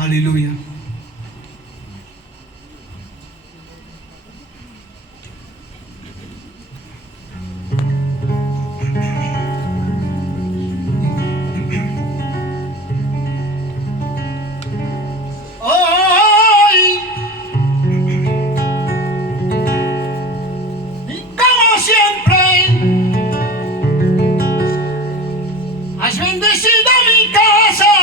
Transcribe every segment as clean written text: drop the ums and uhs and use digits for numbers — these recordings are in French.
Aleluya. Hoy, y como siempre, has bendecido mi casa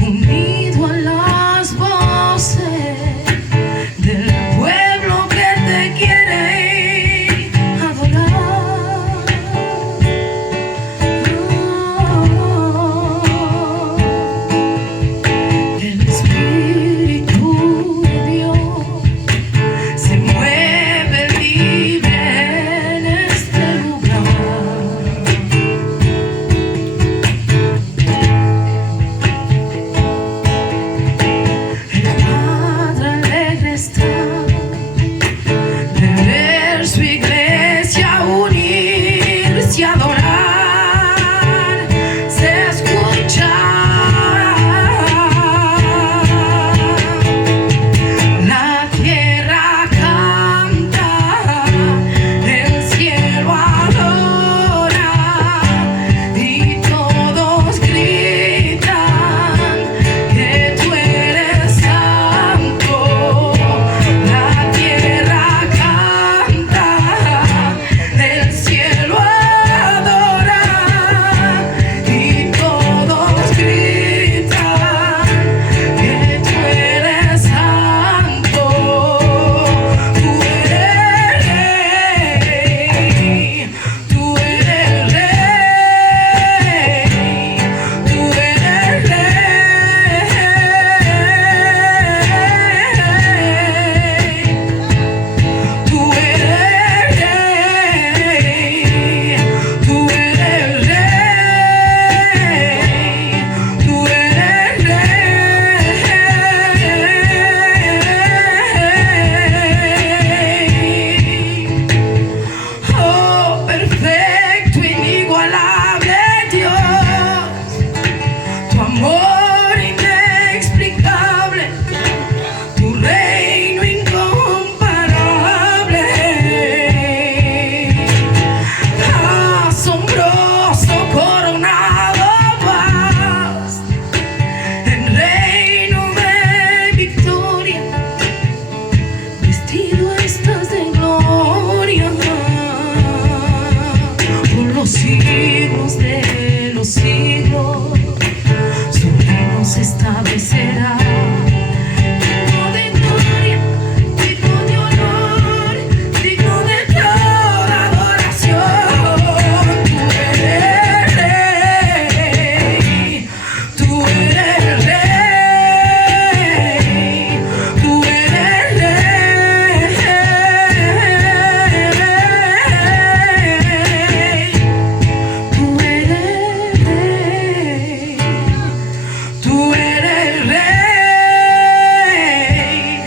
Unido a las voces del pueblo que te quiere adorar. El Espíritu de Dios se mueve libre en este lugar. El Padre alegre está de ver su iglesia unirse y adorar, se escucha la tierra canta, el cielo adora y todos gritan que tú eres santo. La tierra canta, el cielo adora y todos gritan que tú eres santo. Tú eres rey, tú eres rey, tú eres rey. Tú eres rey, tú eres rey, tú eres rey. Oh, perfecto, inigualable Dios, tu amor inexplicable, tu reino incomparable, asombroso, coronado vas en reino de victoria, vestido estás de gloria, por los siglos de los siglos, su reino se establecerá. Digno de gloria, digno de honor, digno de toda adoración. Tú eres rey, tú eres rey, tú eres rey, tú eres rey,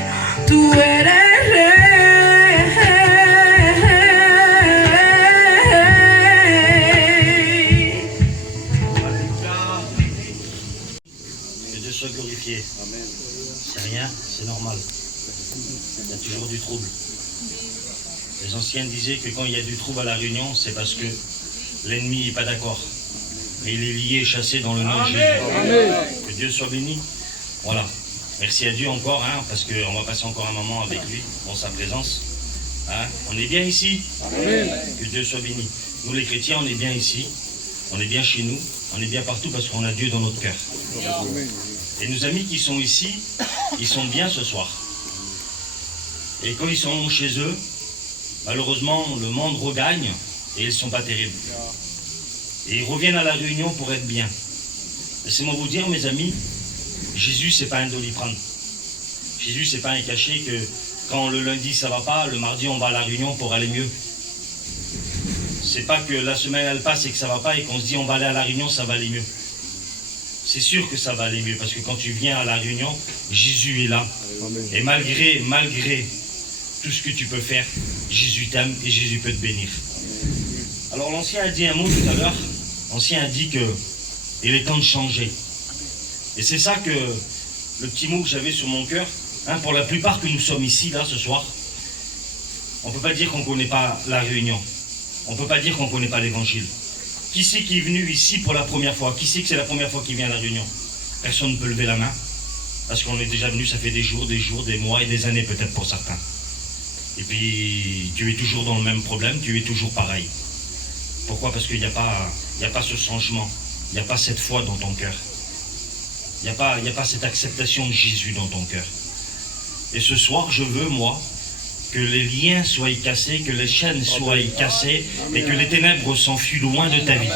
tú eres rey. Que Dieu soit glorifié. C'est rien, c'est normal. Il y a toujours du trouble. Les anciens disaient que quand il y a du trouble à la réunion, c'est parce que l'ennemi n'est pas d'accord. Mais il est lié et chassé dans le nom de Jésus. Que Dieu soit béni. Voilà. Merci à Dieu encore, hein, parce qu'on va passer encore un moment avec lui, dans sa présence. Hein. On est bien ici. Que Dieu soit béni. Nous les chrétiens, on est bien ici. On est bien chez nous. On est bien partout parce qu'on a Dieu dans notre cœur. Et nos amis qui sont ici, ils sont bien ce soir. Et quand ils sont chez eux, malheureusement, le monde regagne et ils ne sont pas terribles. Et ils reviennent à la réunion pour être bien. Laissez-moi vous dire, mes amis, Jésus, c'est pas un Doliprane. Jésus, c'est pas un cachet que quand le lundi ça va pas, le mardi on va à la réunion pour aller mieux. C'est pas que la semaine elle passe et que ça va pas et qu'on se dit on va aller à la réunion, ça va aller mieux. C'est sûr que ça va aller mieux parce que quand tu viens à la réunion, Jésus est là. Et malgré tout ce que tu peux faire, Jésus t'aime et Jésus peut te bénir. Alors l'ancien a dit un mot tout à l'heure. L'ancien a dit que il est temps de changer. Et c'est ça que le petit mot que j'avais sur mon cœur, hein, pour la plupart que nous sommes ici, là, ce soir, on ne peut pas dire qu'on ne connaît pas la réunion. On ne peut pas dire qu'on ne connaît pas l'évangile. Qui c'est qui est venu ici pour la première fois? Qui c'est que c'est la première fois qu'il vient à la réunion? Personne ne peut lever la main. Parce qu'on est déjà venu, ça fait des jours, des mois et des années peut-être pour certains. Et puis, tu es toujours dans le même problème, tu es toujours pareil. Pourquoi? Parce qu'il n'y a pas ce changement, il n'y a pas cette foi dans ton cœur. Il n'y a pas cette acceptation de Jésus dans ton cœur. Et ce soir, je veux, moi, que les liens soient cassés, que les chaînes soient cassées et que les ténèbres s'enfuient loin de ta vie.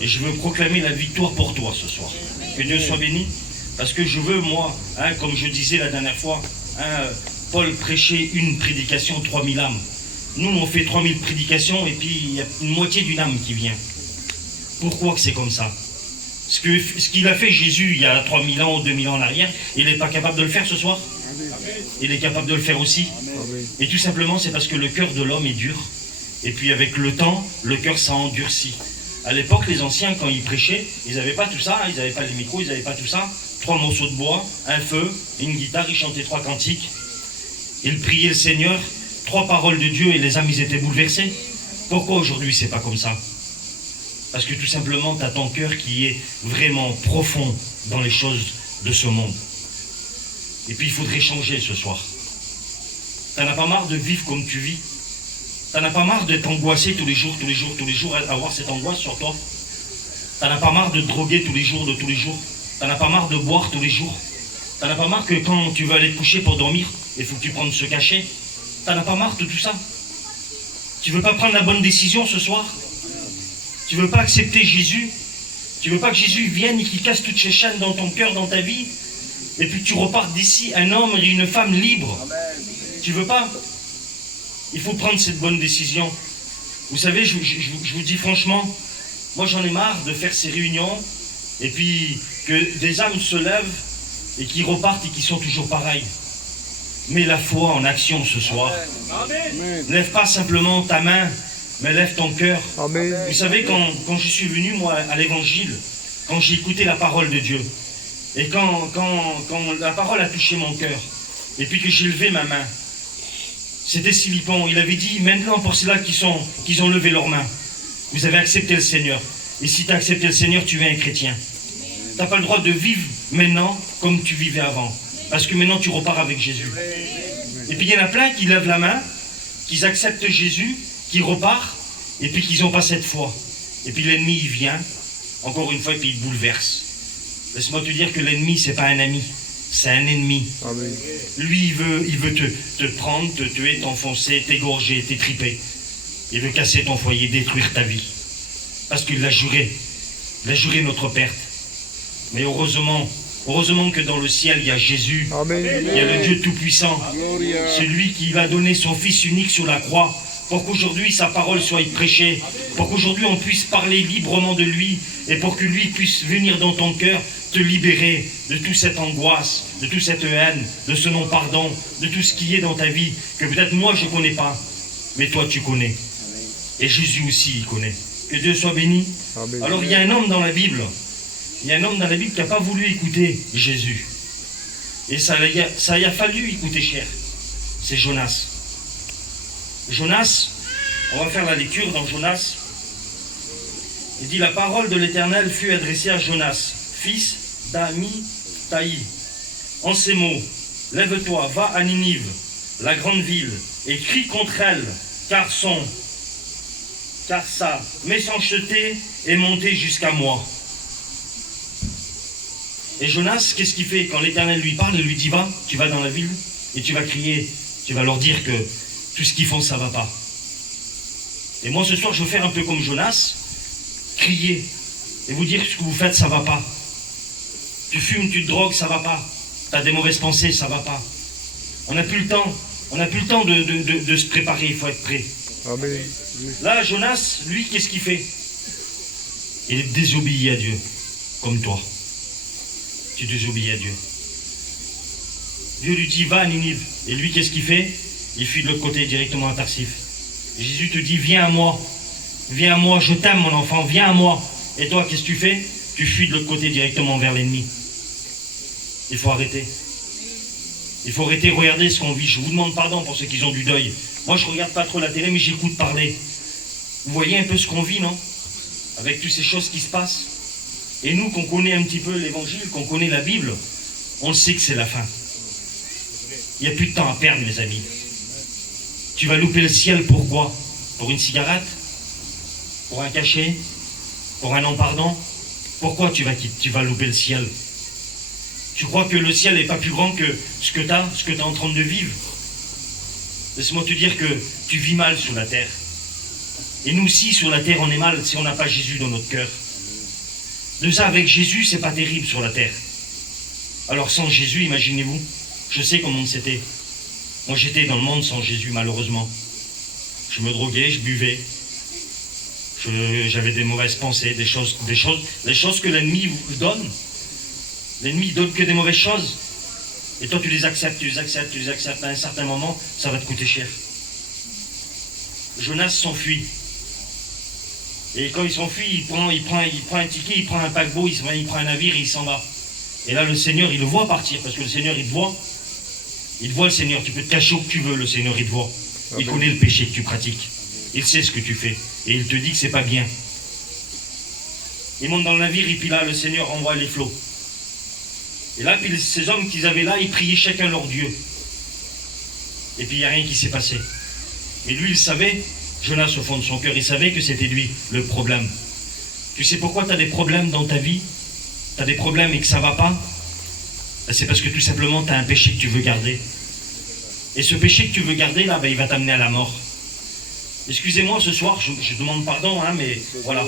Et je veux proclamer la victoire pour toi ce soir. Que Dieu soit béni. Parce que je veux, moi, comme je disais la dernière fois, Paul prêchait une prédication, 3000 âmes. Nous, on fait 3000 prédications et puis il y a une moitié d'une âme qui vient. Pourquoi que c'est comme ça? Ce qu'il a fait Jésus il y a 3000 ans ou 2000 ans en arrière, il n'est pas capable de le faire ce soir? Il est capable de le faire aussi. Et tout simplement, c'est parce que le cœur de l'homme est dur. Et puis avec le temps, le cœur s'est endurci. À l'époque, les anciens, quand ils prêchaient, ils n'avaient pas tout ça, ils n'avaient pas les micros, ils n'avaient pas tout ça. 3 morceaux de bois, un feu, une guitare, ils chantaient 3 cantiques. Ils priaient le Seigneur, 3 paroles de Dieu et les âmes, ils étaient bouleversés. Pourquoi aujourd'hui c'est pas comme ça? Parce que tout simplement, tu as ton cœur qui est vraiment profond dans les choses de ce monde. Et puis il faudrait changer ce soir. T'en as pas marre de vivre comme tu vis? T'en as pas marre d'être angoissé tous les jours, avoir cette angoisse sur toi? T'en as pas marre de te droguer tous les jours? T'en as pas marre de boire tous les jours? T'en as pas marre que quand tu vas aller te coucher pour dormir, il faut que tu prennes ce cachet? T'en as pas marre de tout ça? Tu veux pas prendre la bonne décision ce soir? Tu veux pas accepter Jésus? Tu veux pas que Jésus vienne et qu'il casse toutes ces chaînes dans ton cœur, dans ta vie? Et puis tu repartes d'ici un homme et une femme libre. Tu veux pas? Il faut prendre cette bonne décision. Vous savez, je vous dis franchement, moi j'en ai marre de faire ces réunions et puis que des âmes se lèvent et qui repartent et qui sont toujours pareils. Mets la foi en action ce soir. Amen. Lève pas simplement ta main, mais lève ton cœur. Amen. Vous savez, quand je suis venu, moi, à l'évangile, quand j'ai écouté la parole de Dieu, et quand la parole a touché mon cœur, et puis que j'ai levé ma main, c'était Philippon, il avait dit, maintenant pour ceux-là qui ont levé leurs mains, vous avez accepté le Seigneur. Et si tu as accepté le Seigneur, tu es un chrétien. Tu n'as pas le droit de vivre maintenant comme tu vivais avant. Parce que maintenant tu repars avec Jésus. Et puis il y en a plein qui lèvent la main, qui acceptent Jésus, qui repartent, et puis qu'ils n'ont pas cette foi. Et puis l'ennemi il vient, encore une fois, et puis il bouleverse. Laisse-moi te dire que l'ennemi c'est pas un ami, c'est un ennemi. Amen. Lui il veut te prendre, te tuer, t'enfoncer, t'égorger, t'étriper. Il veut casser ton foyer, détruire ta vie. Parce qu'il l'a juré notre perte. Mais heureusement que dans le ciel, il y a Jésus. Amen. Il y a le Dieu Tout-Puissant. Celui qui va donner son Fils unique sur la croix pour qu'aujourd'hui sa parole soit prêchée, pour qu'aujourd'hui on puisse parler librement de lui et pour que lui puisse venir dans ton cœur te libérer de toute cette angoisse, de toute cette haine, de ce non-pardon, de tout ce qui est dans ta vie que peut-être moi je ne connais pas, mais toi tu connais. Et Jésus aussi il connaît. Que Dieu soit béni. Amen. Alors il y a un homme dans la Bible. Il y a un homme dans la Bible qui n'a pas voulu écouter Jésus. Et ça y a fallu écouter cher. C'est Jonas. Jonas, on va faire la lecture dans Jonas. Il dit, la parole de l'Éternel fut adressée à Jonas, fils d'Amithaï. En ces mots, lève-toi, va à Ninive, la grande ville, et crie contre elle, car sa méchanceté est montée jusqu'à moi. Et Jonas, qu'est-ce qu'il fait? Quand l'Éternel lui parle, il lui dit, va, tu vas dans la ville et tu vas crier, tu vas leur dire que tout ce qu'ils font, ça ne va pas. Et moi, ce soir, je vais faire un peu comme Jonas, crier et vous dire ce que vous faites, ça ne va pas. Tu fumes, tu te drogues, ça ne va pas. Tu as des mauvaises pensées, ça ne va pas. On n'a plus le temps. On n'a plus le temps de se préparer, il faut être prêt. Amen. Là, Jonas, lui, qu'est-ce qu'il fait? Il est désobéi à Dieu, comme toi. Tu désobéis à Dieu. Dieu lui dit, va à Ninive. Et lui, qu'est-ce qu'il fait? Il fuit de l'autre côté, directement à Tarsif. Jésus te dit, viens à moi, je t'aime mon enfant, viens à moi. Et toi, qu'est-ce que tu fais? Tu fuis de l'autre côté, directement vers l'ennemi. Il faut arrêter. Il faut arrêter, regardez ce qu'on vit. Je vous demande pardon pour ceux qui ont du deuil. Moi, je ne regarde pas trop la télé, mais j'écoute parler. Vous voyez un peu ce qu'on vit, non? Avec toutes ces choses qui se passent. Et nous, qu'on connaît un petit peu l'évangile, qu'on connaît la Bible, on sait que c'est la fin. Il n'y a plus de temps à perdre, mes amis. Tu vas louper le ciel pour quoi? Pour une cigarette? Pour un cachet? Pour un non pardon? Pourquoi tu vas louper le ciel? Tu crois que le ciel n'est pas plus grand que ce que tu es en train de vivre? Laisse-moi te dire que tu vis mal sur la terre. Et nous aussi, sur la terre, on est mal si on n'a pas Jésus dans notre cœur. De ça, avec Jésus, c'est pas terrible sur la terre. Alors sans Jésus, imaginez-vous, je sais comment c'était. Moi, j'étais dans le monde sans Jésus, malheureusement. Je me droguais, je buvais. J'avais des mauvaises pensées, des choses que l'ennemi vous donne. L'ennemi donne que des mauvaises choses. Et toi, tu les acceptes. À un certain moment, ça va te coûter cher. Jonas s'enfuit. Et quand il s'enfuit, il prend un ticket, il prend un paquebot, il prend un navire et il s'en va. Et là, le Seigneur, il le voit partir, parce que le Seigneur, il te voit. Il te voit, le Seigneur. Tu peux te cacher où que tu veux, le Seigneur, il te voit. Il connaît le péché que tu pratiques. Il sait ce que tu fais. Et il te dit que c'est pas bien. Il monte dans le navire et puis là, le Seigneur envoie les flots. Et là, puis ces hommes qu'ils avaient là, ils priaient chacun leur Dieu. Et puis il n'y a rien qui s'est passé. Mais lui, il savait, Jonas au fond de son cœur, il savait que c'était lui le problème. Tu sais pourquoi tu as des problèmes dans ta vie? Tu as des problèmes et que ça ne va pas? C'est parce que tout simplement, tu as un péché que tu veux garder. Et ce péché que tu veux garder, là, il va t'amener à la mort. Excusez-moi ce soir, je demande pardon, hein, mais voilà.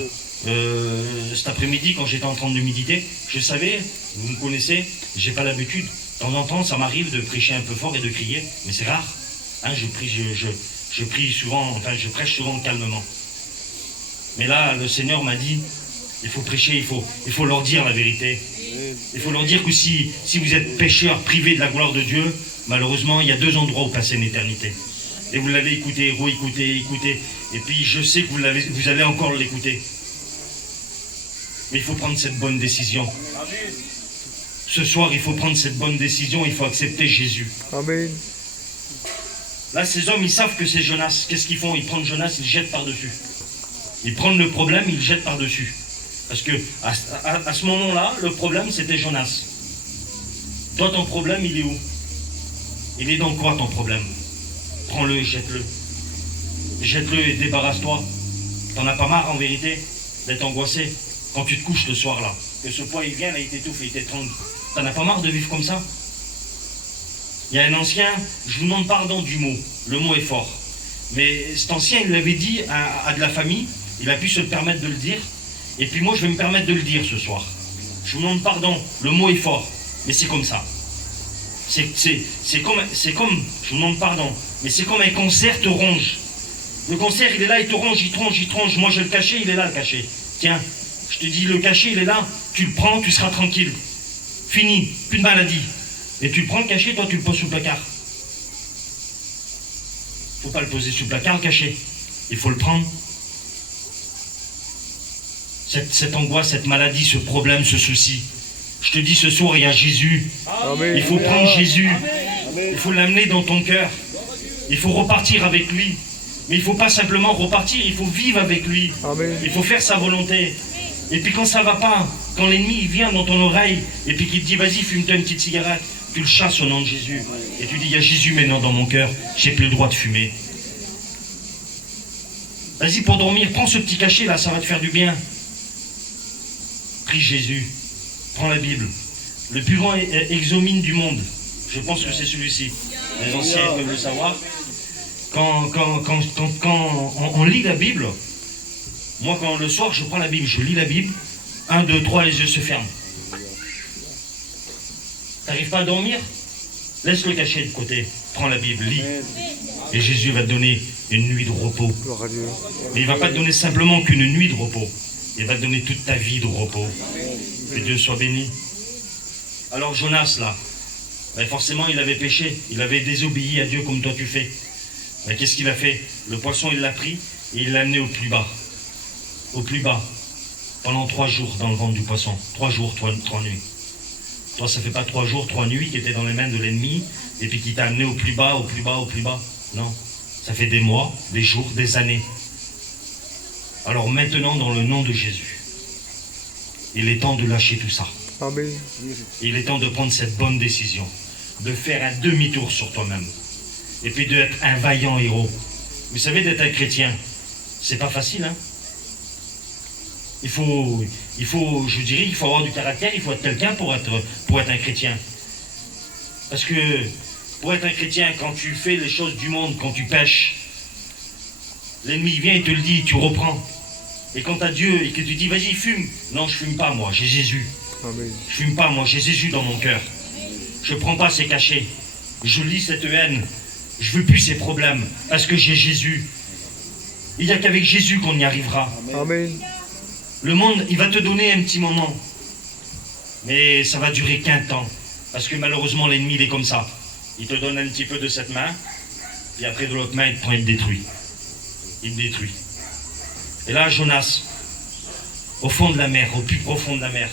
Cet après-midi, quand j'étais en train de méditer, je savais, vous me connaissez, j'ai pas l'habitude. De temps en temps, ça m'arrive de prêcher un peu fort et de crier, mais c'est rare. Hein, je prie souvent, enfin, je prêche souvent calmement. Mais là, le Seigneur m'a dit, il faut prêcher, il faut leur dire la vérité. Il faut leur dire que si vous êtes pécheurs privés de la gloire de Dieu, malheureusement, il y a 2 endroits où passer une éternité. Et vous l'avez écouté, écouté. Et puis je sais que vous allez encore l'écouter. Mais il faut prendre cette bonne décision. Ce soir, il faut prendre cette bonne décision, il faut accepter Jésus. Amen. Là, ces hommes, ils savent que c'est Jonas. Qu'est-ce qu'ils font? Ils prennent Jonas, ils le jettent par-dessus. Ils prennent le problème, ils le jettent par-dessus. Parce que à ce moment-là, le problème, c'était Jonas. Toi, ton problème, il est où? Il est dans quoi, ton problème? Prends-le et jette-le. Jette-le et débarrasse-toi. T'en as pas marre, en vérité, d'être angoissé quand tu te couches le soir, là. Que ce poids, il vient, là, il t'étouffe, il t'étrangle. T'en as pas marre de vivre comme ça? Il y a un ancien, je vous demande pardon du mot. Le mot est fort. Mais cet ancien, il l'avait dit à de la famille. Il a pu se permettre de le dire. Et puis moi, je vais me permettre de le dire ce soir. Je vous demande pardon. Le mot est fort. Mais c'est comme ça. C'est comme, je vous demande pardon, mais c'est comme un cancer te ronge. Le cancer, il est là, il te ronge, il te ronge. Moi, je le cachais, il est là, le cachet. Tiens, je te dis, le cachet, il est là. Tu le prends, tu seras tranquille. Fini, plus de maladie. Et tu le prends, le cachet, toi, tu le poses sous le placard. Faut pas le poser sous le placard, le cachet. Il faut le prendre. Cette angoisse, cette maladie, ce problème, ce souci. Je te dis ce soir, il y a Jésus. Amen. Il faut prendre Jésus. Il faut l'amener dans ton cœur. Il faut repartir avec lui. Mais il ne faut pas simplement repartir, il faut vivre avec lui. Amen. Il faut faire sa volonté. Et puis quand ça ne va pas, quand l'ennemi vient dans ton oreille et puis qu'il te dit vas-y, fume-toi une petite cigarette, tu le chasses au nom de Jésus. Et tu dis il y a Jésus maintenant dans mon cœur, j'ai plus le droit de fumer. Vas-y, pour dormir, prends ce petit cachet là, ça va te faire du bien. Prie Jésus. Prends la Bible. Le plus grand exomine du monde, je pense que c'est celui-ci. Les anciens peuvent le savoir. Quand on lit la Bible, moi quand le soir je prends la Bible, je lis la Bible, 1, 2, 3, les yeux se ferment. T'arrives pas à dormir? Laisse le cachet de côté, prends la Bible, lis. Et Jésus va te donner une nuit de repos. Gloire à Dieu. Mais il ne va pas te donner simplement qu'une nuit de repos. Il va te donner toute ta vie de repos. Que Dieu soit béni. Alors Jonas, là, ben forcément, il avait péché. Il avait désobéi à Dieu comme toi tu fais. Ben, qu'est-ce qu'il a fait? Le poisson, il l'a pris et il l'a amené au plus bas. Au plus bas. Pendant 3 jours dans le ventre du poisson. 3 jours, 3 nuits. Toi, ça fait pas 3 jours, 3 nuits qui étaient dans les mains de l'ennemi et puis qui t'a amené au plus bas, au plus bas, au plus bas. Non. Ça fait des mois, des jours, des années. Alors maintenant, dans le nom de Jésus, il est temps de lâcher tout ça. Amen. Il est temps de prendre cette bonne décision, de faire un demi-tour sur toi-même. et puis d'être un vaillant héros. Vous savez, d'être un chrétien, c'est pas facile, hein. Il faut, je dirais, il faut avoir du caractère, il faut être quelqu'un pour être un chrétien. Parce que pour être un chrétien, quand tu fais les choses du monde, quand tu pêches, l'ennemi vient et te le dit, tu reprends. Et quand tu as Dieu et que tu dis, vas-y, fume. Non, je fume pas, moi, j'ai Jésus. Amen. Je fume pas, moi, j'ai Jésus dans mon cœur. Je prends pas ces cachets. Je lis cette haine. Je veux plus ces problèmes, parce que j'ai Jésus. Il n'y a qu'avec Jésus qu'on y arrivera. Amen. Le monde, il va te donner un petit moment. Mais ça va durer qu'un temps. Parce que malheureusement, l'ennemi, il est comme ça. Il te donne un petit peu de cette main, puis après de l'autre main, il te prend et il te détruit. Il te détruit. Et là, Jonas, au fond de la mer, au plus profond de la mer,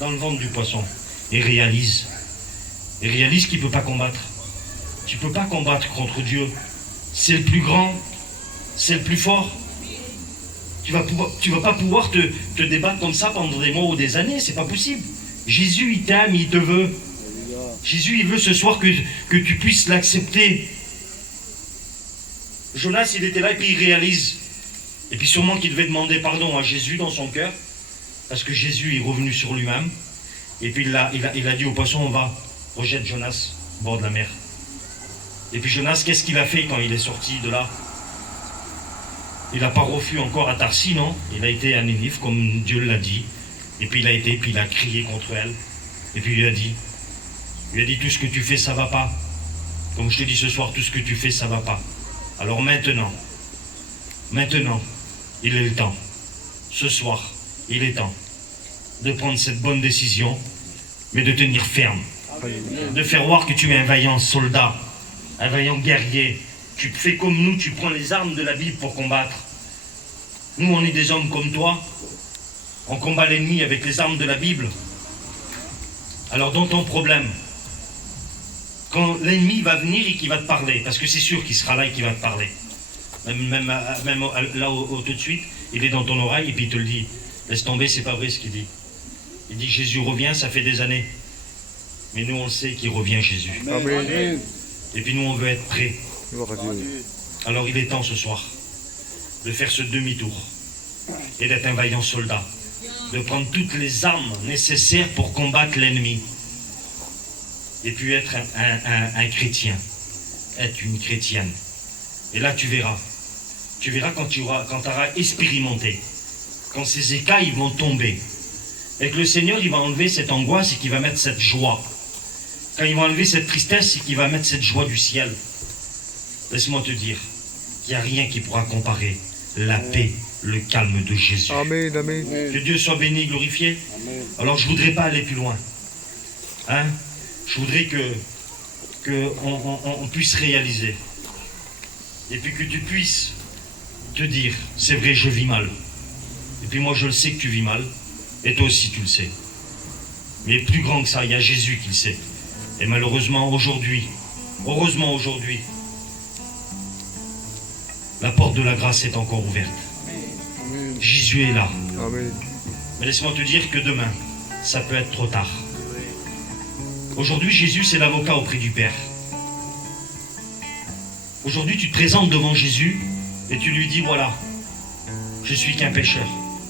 dans le ventre du poisson, il réalise qu'il ne peut pas combattre. Tu ne peux pas combattre contre Dieu. C'est le plus grand, c'est le plus fort. Tu vas pas pouvoir te débattre comme ça pendant des mois ou des années, c'est pas possible. Jésus, il t'aime, il te veut. Jésus, il veut ce soir que tu puisses l'accepter. Jonas, il était là et puis il réalise. Et puis sûrement qu'il devait demander pardon à Jésus dans son cœur, parce que Jésus est revenu sur lui-même. Et puis il a dit au poisson, on va, rejette Jonas au bord de la mer. Et puis Jonas, qu'est-ce qu'il a fait quand il est sorti de là? Il n'a pas refus encore à Tarsis, non? Il a été à Nénive, comme Dieu l'a dit. Et puis il a crié contre elle. Et puis il lui a dit, tout ce que tu fais, ça va pas. Comme je te dis ce soir, tout ce que tu fais, ça va pas. Alors maintenant, il est le temps. Ce soir, il est temps de prendre cette bonne décision, mais de tenir ferme. De faire voir que tu es un vaillant soldat, un vaillant guerrier. Tu fais comme nous, tu prends les armes de la Bible pour combattre. Nous, on est des hommes comme toi. On combat l'ennemi avec les armes de la Bible. Alors dans ton problème, quand l'ennemi va venir et qu'il va te parler, parce que c'est sûr qu'il sera là et qu'il va te parler, même là tout de suite, il est dans ton oreille et puis il te le dit. Laisse tomber, c'est pas vrai ce qu'il dit. Il dit Jésus revient, ça fait des années. Mais nous on le sait qu'il revient Jésus. Amen. Et puis nous on veut être prêts. Gloire à Dieu. Alors il est temps ce soir de faire ce demi-tour et d'être un vaillant soldat, de prendre toutes les armes nécessaires pour combattre l'ennemi et puis être un chrétien, être une chrétienne. Et là tu verras quand tu auras expérimenté, quand ces écailles vont tomber et que le Seigneur il va enlever cette angoisse et qu'il va mettre cette joie. Quand il va enlever cette tristesse et qu'il va mettre cette joie du ciel. Laisse-moi te dire qu'il n'y a rien qui pourra comparer la paix, le calme de Jésus. Amen, amen. Que Dieu soit béni, glorifié. Alors je ne voudrais pas aller plus loin. Hein? Je voudrais qu'on puisse réaliser. Et puis que tu puisses te dire, c'est vrai, je vis mal. Et puis moi je le sais que tu vis mal. Et toi aussi tu le sais. Mais plus grand que ça, il y a Jésus qui le sait. Et malheureusement aujourd'hui, heureusement aujourd'hui, la porte de la grâce est encore ouverte. Jésus est là. Amen. Mais laisse-moi te dire que demain, ça peut être trop tard. Aujourd'hui, Jésus, c'est l'avocat auprès du Père. Aujourd'hui, tu te présentes devant Jésus et tu lui dis, voilà, je suis qu'un pécheur,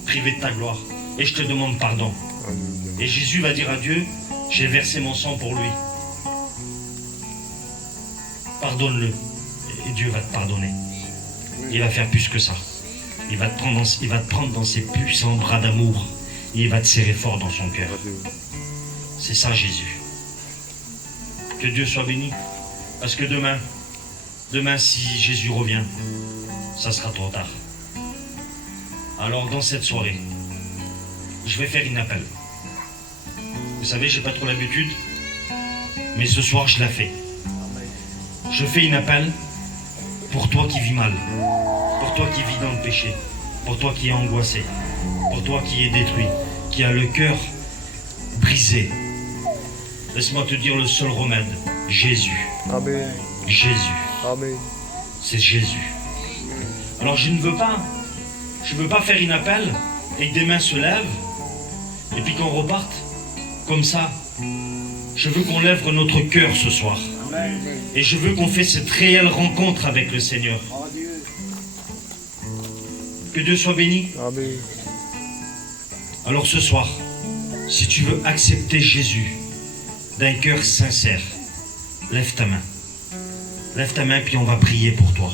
privé de ta gloire, et je te demande pardon. Amen. Et Jésus va dire à Dieu, j'ai versé mon sang pour lui. Pardonne-le. Et Dieu va te pardonner. Il va faire plus que ça. Il va te prendre dans ses puissants bras d'amour. Et il va te serrer fort dans son cœur. C'est ça Jésus. Que Dieu soit béni. Parce que demain si Jésus revient, ça sera trop tard. Alors dans cette soirée, je vais faire un appel. Vous savez, j'ai pas trop l'habitude, mais ce soir je la fais. Je fais un appel pour toi qui vis mal, pour toi qui vis dans le péché, pour toi qui est angoissé, pour toi qui est détruit, qui a le cœur brisé. Laisse-moi te dire le seul remède, Jésus. Amen. Jésus. Amen. C'est Jésus. Alors je ne veux pas faire un appel et que des mains se lèvent et puis qu'on reparte comme ça. Je veux qu'on lève notre cœur ce soir. Et je veux qu'on fasse cette réelle rencontre avec le Seigneur. Que Dieu soit béni. Amen. Alors ce soir, si tu veux accepter Jésus d'un cœur sincère, lève ta main. Lève ta main puis on va prier pour toi.